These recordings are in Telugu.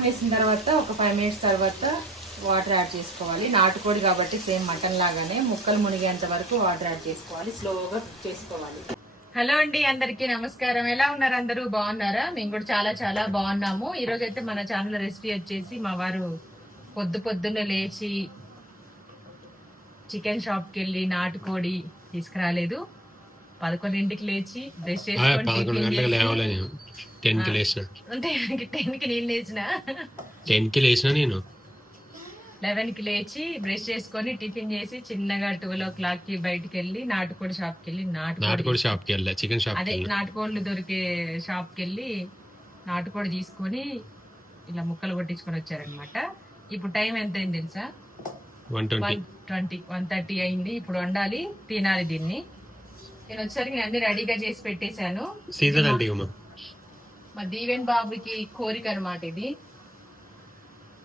కారం వేసిన తర్వాత ఒక ఫైవ్ మినిట్స్ తర్వాత వాటర్ యాడ్ చేసుకోవాలి. నాటుకోడి కాబట్టి సేమ్ మటన్ లాగానే ముక్కలు మునిగేంత వరకు వాటర్ యాడ్ చేసుకోవాలి. స్లోగా కుక్ చేసుకోవాలి. హలో అండి అందరికీ నమస్కారం. ఎలా ఉన్నారు అందరూ? బాగున్నారా? మేము కూడా చాలా చాలా బాగున్నాము. ఈ రోజు అయితే మన ఛానల్ రెసిపీ వచ్చేసి మా వారు పొద్దు పొద్దున్నే లేచి చికెన్ షాప్కి వెళ్ళి నాటుకోడి తీసుకురాలేదు. పదకొండింటికి లేచి బ్రష్ చేసుకొని పదకొండు టిఫిన్ గంటలకు చేసి- లేవలే నేను. టెన్కి లేచిన. అంటే టెన్కి వేసిన టెన్కి లేచిన నేను. లెవెన్కి లేచి బ్రష్ చేసుకొని టిఫిన్ చేసి చిన్నగా ట్వెల్వ్ ఓ క్లాక్కి బయటికి వెళ్ళి నాటుకోడి షాప్కి వెళ్ళి నాటుకోడి షాప్కి వెళ్ళా చికెన్ షాప్ అదే నాటుకోళ్ళు దొరికే షాప్కి వెళ్ళి నాటుకోడి తీసుకొని ఇలా ముక్కలు కొట్టించుకొని వచ్చారనమాట ఇప్పుడు టైం ఎంత అయింది తెలుసా వన్ ట్వంటీ వన్ థర్టీ అయింది. ఇప్పుడు వండాలి తినాలి దీన్ని. నేను వచ్చేసరికి నేను అన్ని రెడీగా చేసి పెట్టేశాను. సీజన్ అంటే మా దీవెన్ బాబుకి కోరిక అనమాట ఇది.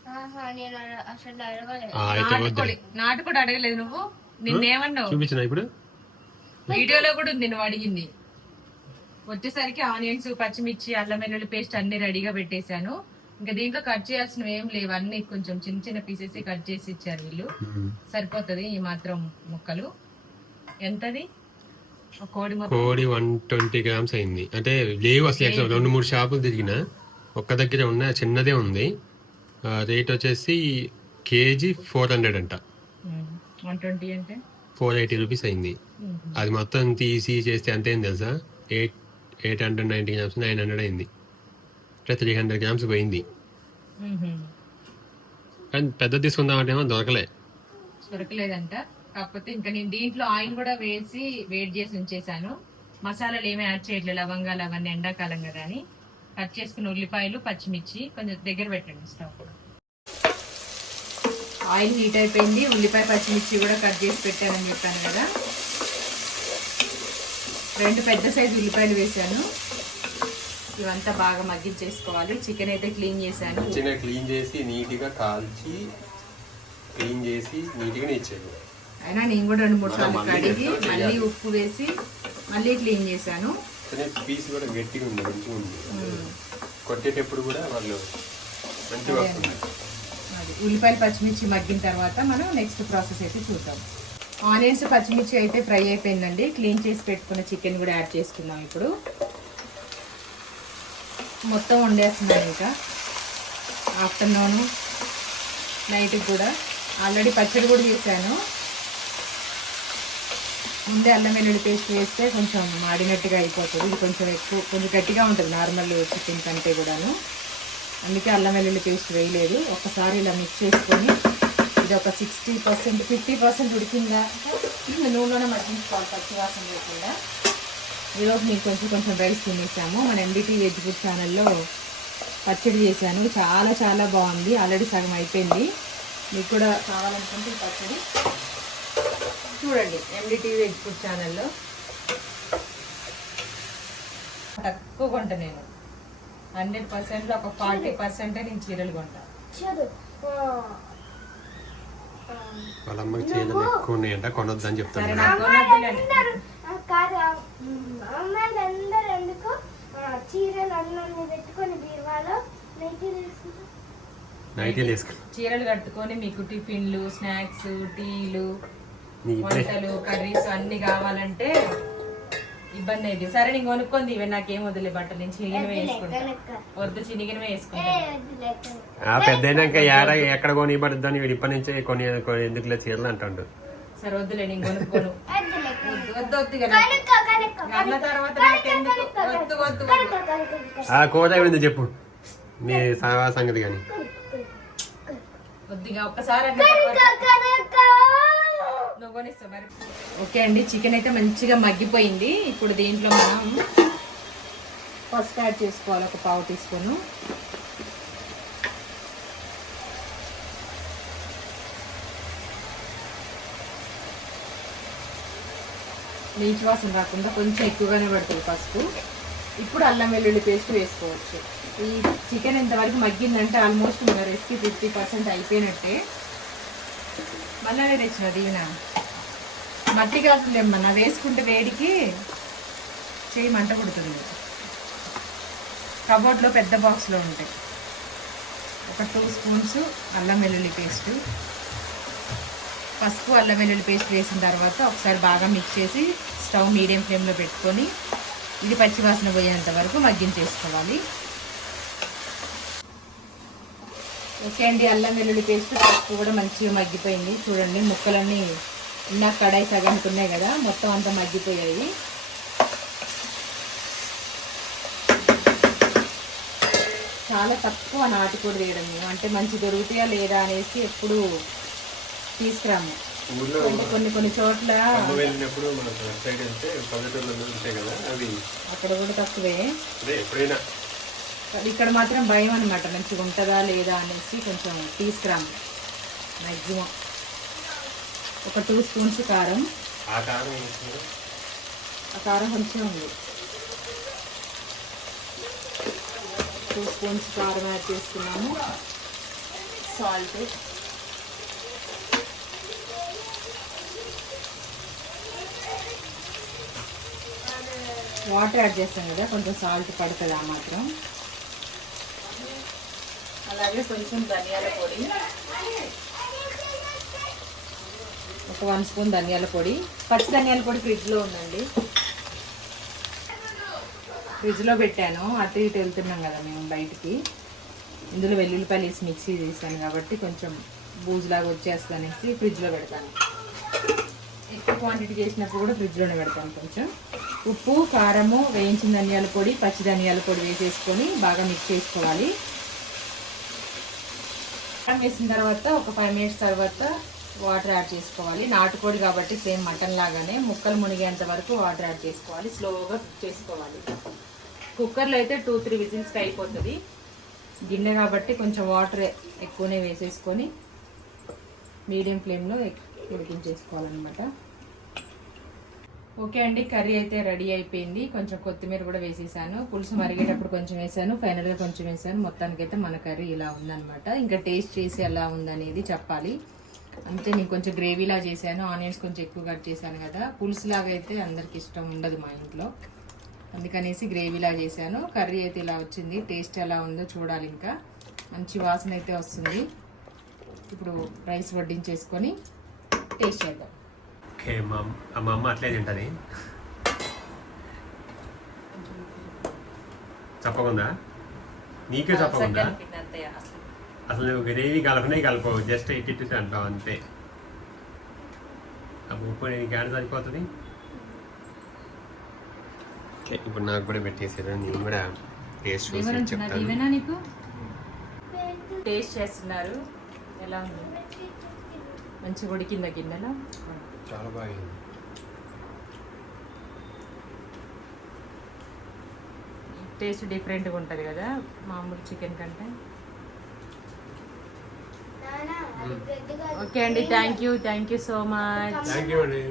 ఆహా, నేను అడ- అసలు అడగలేదు. ఆ, అయితే వద్దు నాటుకోడి నాటుకోడి అడగలేదు నువ్వు? నిన్నేమన్నావు చూపించిన ఇప్పుడు? వీడియోలో కూడా ఉంది నువ్వు అడిగింది. వచ్చేసరికి ఆనియన్స్ పచ్చిమిర్చి అల్లం వెల్లుల్లి పేస్ట్ అన్ని రెడీగా పెట్టేశాను. ఇంకా దీంట్లో కట్ చేయాల్సినవి ఏం లేవు. అన్ని కొంచెం చిన్న చిన్న పీసెస్ కట్ చేసి ఇచ్చారు వీళ్ళు. సరిపోతుంది ఈ మాత్రం ముక్కలు. ఎంతది? కోడి వన్ ట్వంటీ గ్రామ్స్ అయింది. అంటే లేవు అసలు ఎక్కడ రెండు మూడు షాపులు తిరిగిన. ఒక్క దగ్గర ఉన్న చిన్నదే ఉంది. రేట్ వచ్చేసి కేజీ ఫోర్ హండ్రెడ్ అంట. ఫోర్ ఎయిటీ రూపీస్ అయింది. అది మొత్తం తీసి చేస్తే అంత అయింది తెలుసా? Eight eight hundred ninety grams nine hundred అయింది. అంటే త్రీ హండ్రెడ్ గ్రామ్స్ పోయింది. కానీ పెద్ద తీసుకుందామంటేమో దొరకలే. దొరకలేదంట. కాకపోతే ఇంకా నేను దీంట్లో ఆయిల్ కూడా వేసి వేడి చేసి ఉంచేసాను మసాలాలు ఏమీ యాడ్ చేయట్లేదు లవంగాలు అవన్నీ ఎండాకాలం కదా అని. కట్ చేసుకున్న ఉల్లిపాయలు పచ్చిమిర్చి కొంచెం దగ్గర పెట్టండి స్టవ్ ఆయిల్ హీట్ అయిపోయింది ఉల్లిపాయ పచ్చిమిర్చి కూడా కట్ చేసి పెట్టానని చెప్పాను కదా. రెండు పెద్ద సైజు ఉల్లిపాయలు వేసాను ఇవంతా బాగా మగ్గించేసుకోవాలి. చికెన్ అయితే క్లీన్ చేశాను. చికెన్ క్లీన్ చేసి నీట్గా కాల్చి క్లీన్ చేసి నీట్గా ఇచ్చాను అయినా నేను కూడా రెండు మూడు సార్లు కడిగి మళ్ళీ? ఉప్పు వేసి మళ్ళీ క్లీన్ చేశాను. పీస్ కూడా గట్టిగా ఉంది మంచిగా ఉంది కొట్టేటప్పుడు కూడా వాళ్ళు మంచిగా వస్తుంది. అది ఉల్లిపాయలు పచ్చిమిర్చి మగ్గిన తర్వాత మనం నెక్స్ట్ ప్రాసెస్ అయితే చూద్దాం. ఆనియన్స్ పచ్చిమిర్చి అయితే ఫ్రై అయిపోయిందండి. క్లీన్ చేసి పెట్టుకున్న చికెన్ కూడా యాడ్ చేసుకుందాం ఇప్పుడు. మొత్తం వండేస్తున్నాను ఇంకా. ఆఫ్టర్నూన్ నైట్ కూడా. ఆల్రెడీ పచ్చడి కూడా చేశాను. ముందే అల్లం వెల్లుల్లి పేస్ట్ వేస్తే కొంచెం మాడినట్టుగా అయిపోతుంది. ఇది కొంచెం ఎక్కువ కొంచెం గట్టిగా ఉంటుంది నార్మల్ చికెన్ కంటే కూడాను. అందుకే అల్లం వెల్లుల్లి పేస్ట్ వేయలేదు. ఒకసారి ఇలా మిక్స్ చేసుకొని ఇది ఒక సిక్స్టీ పర్సెంట్ ఫిఫ్టీ పర్సెంట్ ఉడికిందా? నూనెలోనే మగ్గించుకోవాలి పచ్చివాసన లేకుండా. ఈరోజు మీకు కొంచెం కొంచెం రైస్ తినేసాము. మన ఎంబీటీ వెజ్ ఫుడ్ ఛానల్లో పచ్చడి చేశాను. చాలా చాలా బాగుంది. ఆల్రెడీ సగం అయిపోయింది. మీకు కూడా కావాలనుకుంటే ఈ పచ్చడి చూడండి ఎండిటీ వెజ్ ఫుడ్ ఛానల్లో తక్కువ కొంట నేను. హండ్రెడ్ పర్సెంట్లో ఒక ఫార్టీ పర్సెంటే నేను చీరలు కొంటా. వాళ్ళ అమ్మకి చీరలు ఎక్కువ ఉన్నాయంట కొనొద్దని చెప్తాను. ఎందుకు అన్నీ పెట్టుకొని బీరువాలో నైటీలు కట్టుకొని మీకు టిఫిన్లు స్నాక్స్ టీలు వంటలు కర్రీస్ అన్ని కావాలంటే ఇబ్బంది అయింది సరే నేను కొనుక్కుంది. ఇవి నాకేం వదిలే బట్టలు. నేను చినిగినవే వేసుకుంటా. వద్దు చినిగినవే వేసుకుంటా. పెద్ద అయినాక ఏడ ఎక్కడ కొని పడుద్దని వీడు ఇప్పటి నుంచే కొని ఎందుకులే చీరలు అంటాడు. సరే వద్దులే నేను కొనుక్కోను. కదా. చెప్పు. నీ సహా సంగతి కానీ ఇక ఒక్కసారి ఓకే అండి చికెన్ అయితే మంచిగా మగ్గిపోయింది. ఇప్పుడు దీంట్లో మనం ఫస్ట్ యాడ్ చేసుకోవాలి ఒక పావు టీ నీచు వాసన రాకుండా కొంచెం ఎక్కువగానే పడుతుంది పసుపు. ఇప్పుడు అల్లం వెల్లుల్లి పేస్ట్ వేసుకోవచ్చు. ఈ చికెన్ ఎంతవరకు మగ్గిందంటే ఆల్మోస్ట్ మన రెసిపీ ఫిఫ్టీ పర్సెంట్ అయిపోయినట్టే. మళ్ళీ తెచ్చిన దీవెన. మట్టి గ్లాసులు నా వేసుకుంటే వేడికి చేయి మంట కుడుతుంది కబోర్డ్లో పెద్ద బాక్స్లో ఉంటాయి. ఒక టూ స్పూన్స్ అల్లం వెల్లుల్లి పేస్ట్. పసుపు అల్లం వెల్లుల్లి పేస్ట్ వేసిన తర్వాత ఒకసారి బాగా మిక్స్ చేసి స్టవ్ మీడియం ఫ్లేమ్లో పెట్టుకొని ఇది పచ్చివాసన పోయేంత వరకు మగ్గించేసుకోవాలి. ఓకే అండి అల్లం వెల్లుల్లి పేస్ట్ పసుపు కూడా మంచిగా మగ్గిపోయింది. చూడండి ముక్కలన్నీ ఇందాక కడాయి సగానికి ఉన్నాయి కదా మొత్తం అంతా మగ్గిపోయాయి. చాలా తక్కువ నాటుకోడి వేయడం అంటే మంచి దొరుకుతాయా లేదా అనేసి ఎప్పుడు తీసుకురాము. అంటే కొన్ని కొన్ని చోట్ల అమ్మ వెళ్ళినప్పుడు మన సైడ్ వెళ్తే పల్లెటూర్లలో ఉంటాయి కదా అవి. అక్కడ కూడా తక్కువే. ఎప్పుడైనా ఇక్కడ మాత్రం భయం అనమాట మంచిగా ఉంటుందా లేదా అనేసి కొంచెం తీసుకురాము. మ్యాక్సిమం ఒక టూ స్పూన్స్ కారం. ఆ కారం వేసుకుంటే ఆ కారం కొంచెం ఉంది. టూ స్పూన్స్ కారం యాడ్ చేసుకున్నాము సాల్ట్ వాటర్ యాడ్ చేస్తాం కదా కొంచెం సాల్ట్ పడుతుంది ఆ మాత్రం. అలాగే కొంచెం ధనియాల పొడి. ఒక వన్ స్పూన్ ధనియాల పొడి. పచ్చి ధనియాల పొడి ఫ్రిడ్జ్లో ఉందండి. ఫ్రిడ్జ్లో పెట్టాను. అటు ఇటు వెళ్తున్నాం కదా మేము బయటికి. ఇందులో వెల్లుల్లిపాయలు వేసి మిక్సీ చేశాను కాబట్టి కొంచెం బూజులాగా వచ్చేస్తుందనేసి ఫ్రిడ్జ్లో పెడతాను. ఎక్కువ క్వాంటిటీ చేసినప్పుడు కూడా ఫ్రిడ్జ్లోనే పెడతాను కొంచెం. ఉప్పు కారము వేయించిన ధనియాల పొడి పచ్చి ధనియాల పొడి వేసేసుకొని బాగా మిక్స్ చేసుకోవాలి. మటన్ వేసిన తర్వాత ఒక ఫైవ్ మినిట్స్ తర్వాత వాటర్ యాడ్ చేసుకోవాలి. నాటుకోడి కాబట్టి సేమ్ మటన్ లాగానే ముక్కలు మునిగేంత వరకు వాటర్ యాడ్ చేసుకోవాలి. స్లోగా కుక్ చేసుకోవాలి. కుక్కర్లో అయితే టూ త్రీ విజిల్స్కి అయిపోతుంది. గిన్నె కాబట్టి కొంచెం వాటర్ ఎక్కువనే వేసేసుకొని మీడియం ఫ్లేమ్లో ఉడికించేసుకోవాలన్నమాట. ఓకే అండి కర్రీ అయితే రెడీ అయిపోయింది. కొంచెం కొత్తిమీర కూడా వేసేసాను. పులుసు మరిగేటప్పుడు కొంచెం వేసాను. ఫైనల్గా కొంచెం వేసాను. మొత్తానికైతే మన కర్రీ ఇలా ఉందన్నమాట. ఇంకా టేస్ట్ చేసి ఎలా ఉందనేది చెప్పాలి. అంతే నేను కొంచెం గ్రేవీలా చేశాను. ఆనియన్స్ కొంచెం ఎక్కువ కట్ చేశాను కదా. పులుసు లాగా అయితే అందరికి ఇష్టం ఉండదు మా ఇంట్లో. అందుకనేసి గ్రేవీలా చేశాను. కర్రీ అయితే ఇలా వచ్చింది. టేస్ట్ ఎలా ఉందో చూడాలి ఇంకా. మంచి వాసన అయితే వస్తుంది. ఇప్పుడు రైస్ వడ్డించేసుకొని టేస్ట్ చేద్దాం. ఓకే మా అమ్మ- మా అమ్మ అట్లే తింటుంది. చెప్పకుండా నీకే చెప్పకుండా అసలు. నువ్వు గ్రేవీ కలపనే కలపవు జస్ట్ ఇటు ఇటు అంటావు అంతే. అప్పుడు ఉప్పు నీకు గాడి సరిపోతుంది? ఓకే ఇప్పుడు నాకు కూడా పెట్టేసారు నేను కూడా టేస్ట్ చూసి చెప్తాను. టేస్ట్ చేస్తున్నారు. ఎలా ఉంది? మంచిగా ఉడికిందా గిన్నెలో? చాలా బాగుంది. టేస్ట్ డిఫరెంట్గా ఉంటుంది కదా మామూలు చికెన్ కంటే? ఓకే అండి thank you thank you so much. Thank you అండి.